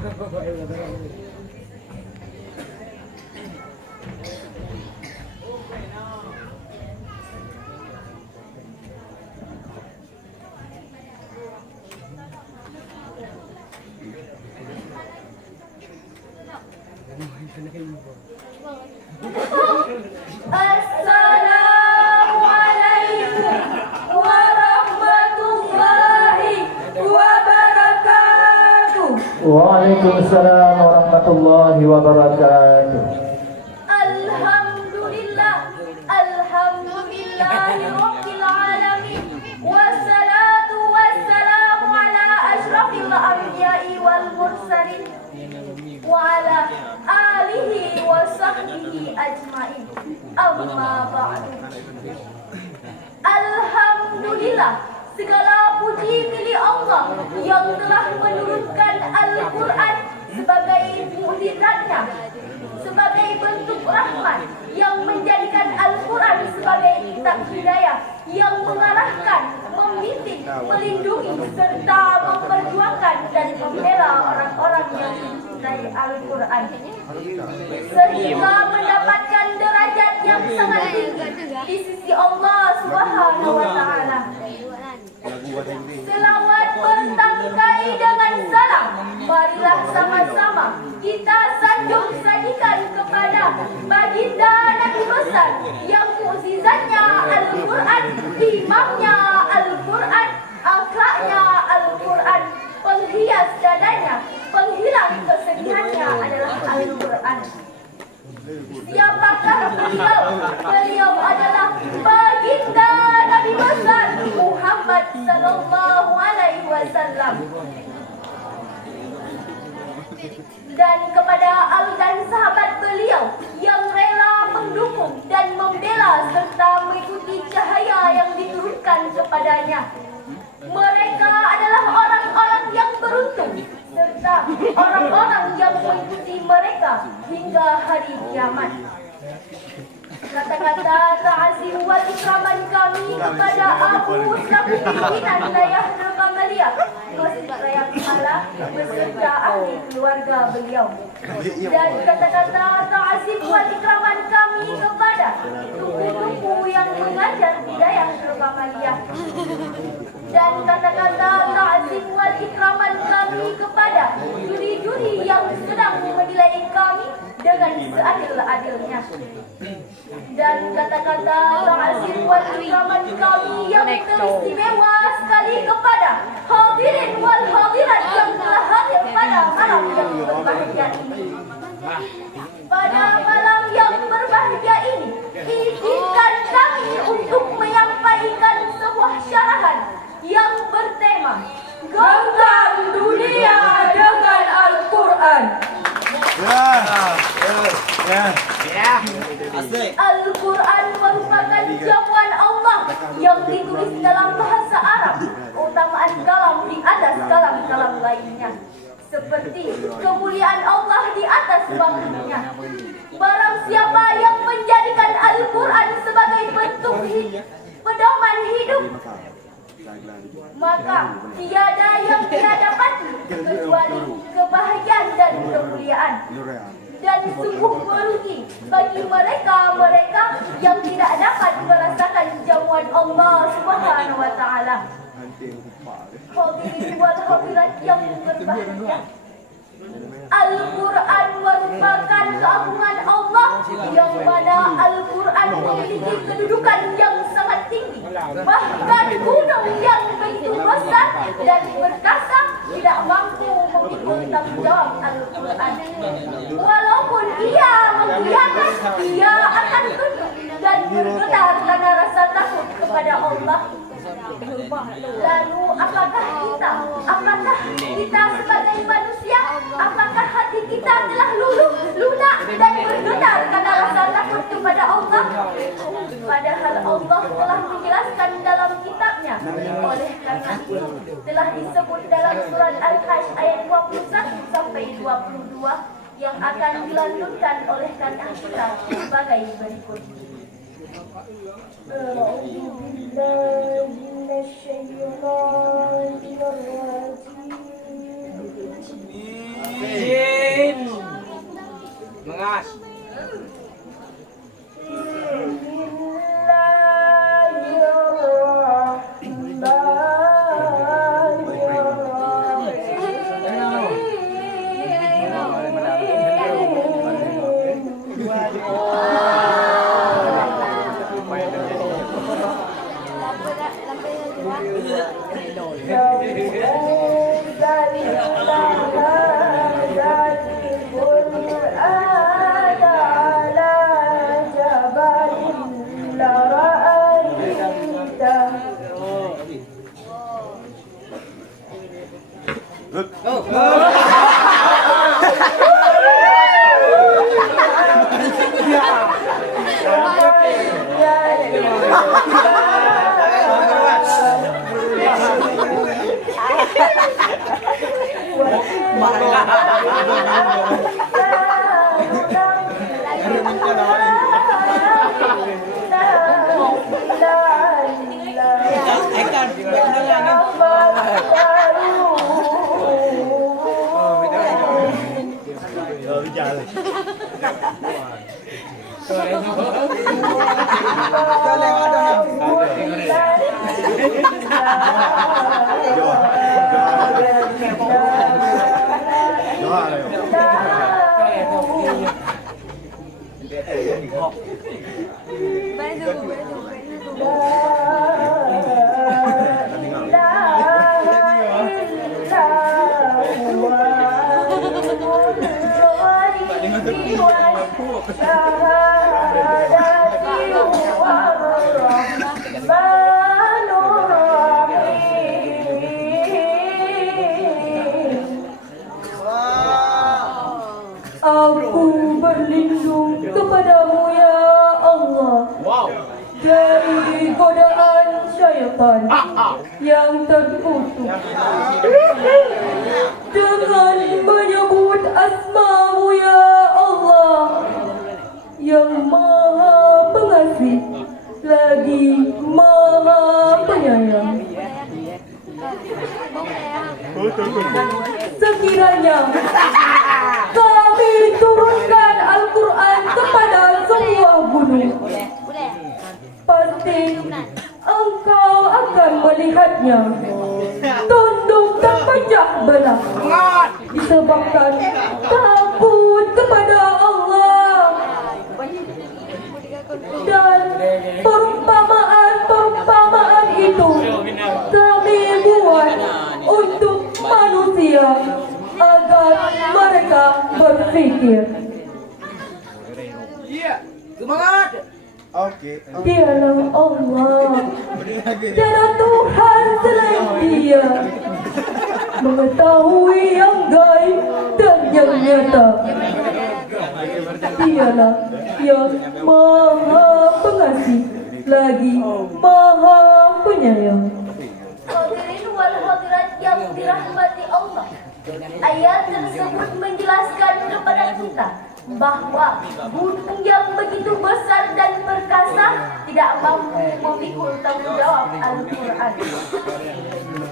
Assalamualaikum warahmatullahi wabarakatuh. Waalaikumsalam warahmatullahi wabarakatuh. Alhamdulillah, alhamdulillahirabbil alamin. Wassalatu wassalamu ala asyrafil anbiya'i wal mursalin wa ala alihi wa sahbihi ajmain. Amma ba'du. Alhamdulillah, segala puji milik Allah yang telah menurunkan Al-Quran sebagai mukjizatnya, sebagai bentuk rahmat yang menjadikan Al-Quran sebagai kitab hidayah yang mengarahkan, membimbing, melindungi, serta memperjuangkan dan membela orang-orang yang mencintai Al-Quran, sehingga mendapatkan derajat yang sangat tinggi di sisi Allah Subhanahu wa Ta'ala. Selawat bertangkai dengan salam, marilah sama-sama kita sanjung sajikan kepada baginda Nabi besar yang mukjizatnya Al-Quran, imamnya Al-Quran, akhlaknya Al-Quran, penghias dadanya, penghilang kesedihannya adalah Al-Quran. Siapakah beliau? Beliau adalah baginda Nabi besar Muhammad sallallahu alaihi wasallam. Dan kepada ahli dan sahabat beliau yang rela mendukung dan membela serta mengikuti cahaya yang diturunkan kepadanya. Mereka adalah orang-orang yang beruntung serta orang-orang yang mengikuti mereka hingga hari kiamat. Kata-kata ta'zim wal ikraman kami kepada Abu Syafi'i pimpinan wilayah Rekamalia, Masjid Raya Kemala beserta ahli keluarga beliau. Dan kata-kata ta'zim wal ikraman kami kepada tuku-tuku yang mengajar wilayah Rekamalia. Dan kata-kata ta'zim wal ikraman kami kepada juri-juri yang sedang menilai kami dengan seadil-adilnya. Dan kata-kata ta'zim wal ikraman kami yang teristimewa sekali kepada hadirin wal hadirat yang telah hadir pada malam yang berbahagia ini. Pada malam yang berbahagia ini, izinkan kami untuk menyampaikan sebuah syarahan yang bertema Genggam Dunia dengan Al-Quran. Al-Quran merupakan jamuan Allah yang ditulis dalam bahasa Arab, keutamaan kalam di atas kalam-kalam lainnya, seperti kemuliaan Allah di atas makhluknya. Barang siapa yang menjadikan Al-Quran sebagai bentuk pedoman hidup, maka tiada yang dia dapati kecuali kebahagiaan dan kemuliaan. Dan sungguh merugi bagi mereka yang tidak dapat merasakan jamuan Allah Subhanahu wa Ta'ala. Hadirin wal hadirat yang berbahagia, Al-Quran merupakan keagungan Allah yang mana Al-Quran memiliki kedudukan yang sangat tinggi. Bahkan gunung yang begitu besar dan berkasa tidak mampu memikul tanggung jawab Al-Quran. Walaupun ia menggunakan, ia akan tunduk dan bergetar karena rasa takut kepada Allah. Lalu apakah kita sebagai manusia, apakah hati kita telah luluh, lunak dan bergetar karena rasa takut kepada Allah? Padahal Allah telah menjelaskan dalam kitabnya. Oleh karena itu telah disebut dalam surat Al-Hajj ayat 21 sampai 22 yang akan dilanjutkan oleh kakak kita sebagai berikut. Kelas. Aku berlindung kepadamu ya Allah dari godaan syaitan yang terkutuk. Dengan menyebut asma-Mu ya Allah yang Maha Pengasih lagi Maha Penyayang. Sekiranya kami turunkan Al-Quran kepada semua gunung, pasti engkau akan melihatnya tunduk dan pecah belah disebabkan takut kepada Allah. Dan perumpamaan itu kami buat untuk manusia agar mereka berpikir. Semangat. Dialah Allah, tiada Tuhan selain Dia, mengetahui yang gaib dan yang nyata. Dialah yang Maha Pengasih lagi Maha Penyayang. Hadirin wal hadirat yang dirahmati Allah, ayat tersebut menjelaskan kepada kita bahwa gunung yang begitu besar dan perkasa tidak mampu memikul tanggung jawab Al-Quran.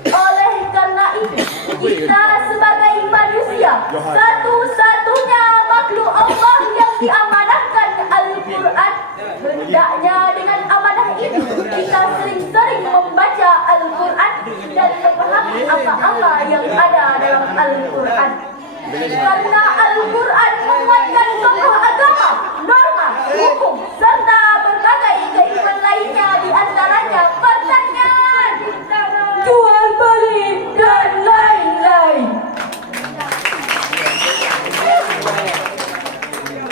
Oleh karena itu, kita sebagai manusia, satu-satunya makhluk Allah yang diamanahkan Al-Quran, hendaknya dengan amanah ini kita sering-sering membaca Al-Quran dan memahami apa-apa yang ada dalam Al-Quran. Karena Al-Quran menguatkan tokoh agama, norma, hukum, serta berbagai keilmuan lainnya, di antaranya pertanian, jual beli, dan lain-lain.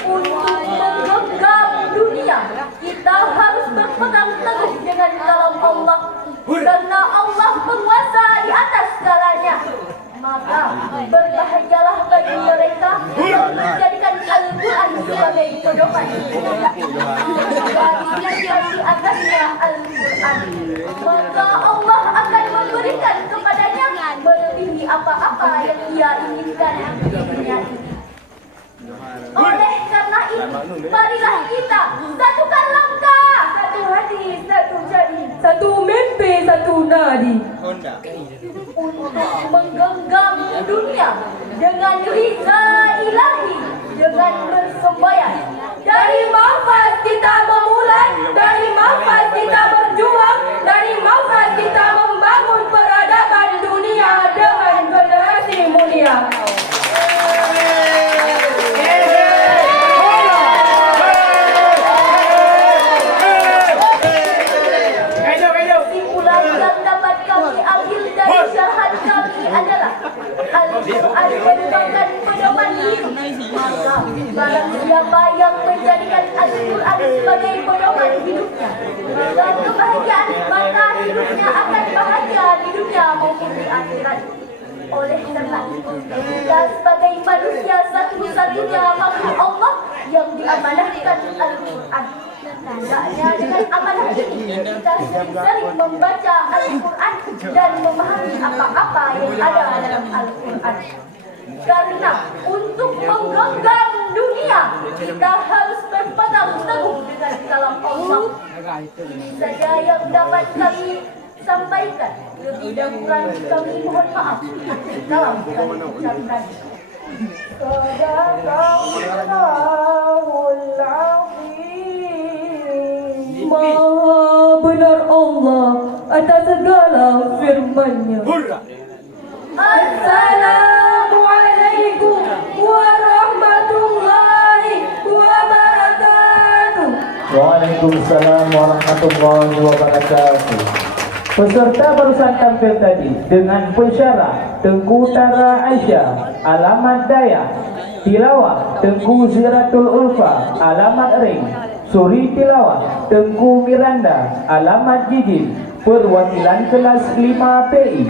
Untuk menggenggam dunia, kita harus berpegang teguh dengan kalam Allah, karena Allah penguasa di atas segalanya. Maka berbahagialah bagi mereka yang menjadikan Al-Quran sebagai pedoman di atasnya Al-Quran. Maka Allah akan memberikan kepadanya melebihi apa-apa yang Dia inginkan di dunia ini. Oleh karena itu, marilah kita satukan langkah, satu hati, satu jadi, satu mimpi, satu nadi, untuk menggenggam dunia dengan riza ilahi, dengan bersembahyang Al-Quran merupakan pedoman hidup, maka barang siapa yang menjadikan Al-Quran sebagai pedoman hidupnya, maka hidupnya akan bahagia di dunia maupun di akhirat. Oleh karena itu, kita sebagai manusia satu-satunya makhluk Allah yang diamanahkan Al-Quran. Hendaknya dengan amanah ini kita sering membaca Al-Quran dan memahami apa-apa yang ada dalam Al-Quran. Karena untuk menggenggam dunia kita harus berpegang teguh dengan kalam Allah. Ini saja yang dapat kami sampaikan. Lebih dan kurang kami mohon maaf. Salam kami ucapkan. Sadaqallahul azim. Maha benar Allah atas segala firman-Nya. Assalamualaikum warahmatullahi wabarakatuh. Waalaikumsalam warahmatullahi wabarakatuh. Peserta barusan tampil tadi dengan pensyarah Tengku Tara Aisyah, alamat Dayak. Tilawah Tengku Ziratul Ulfa, alamat Ring. Suri tilawah Tengku Miranda, alamat Jijin. Perwakilan kelas 5 PI.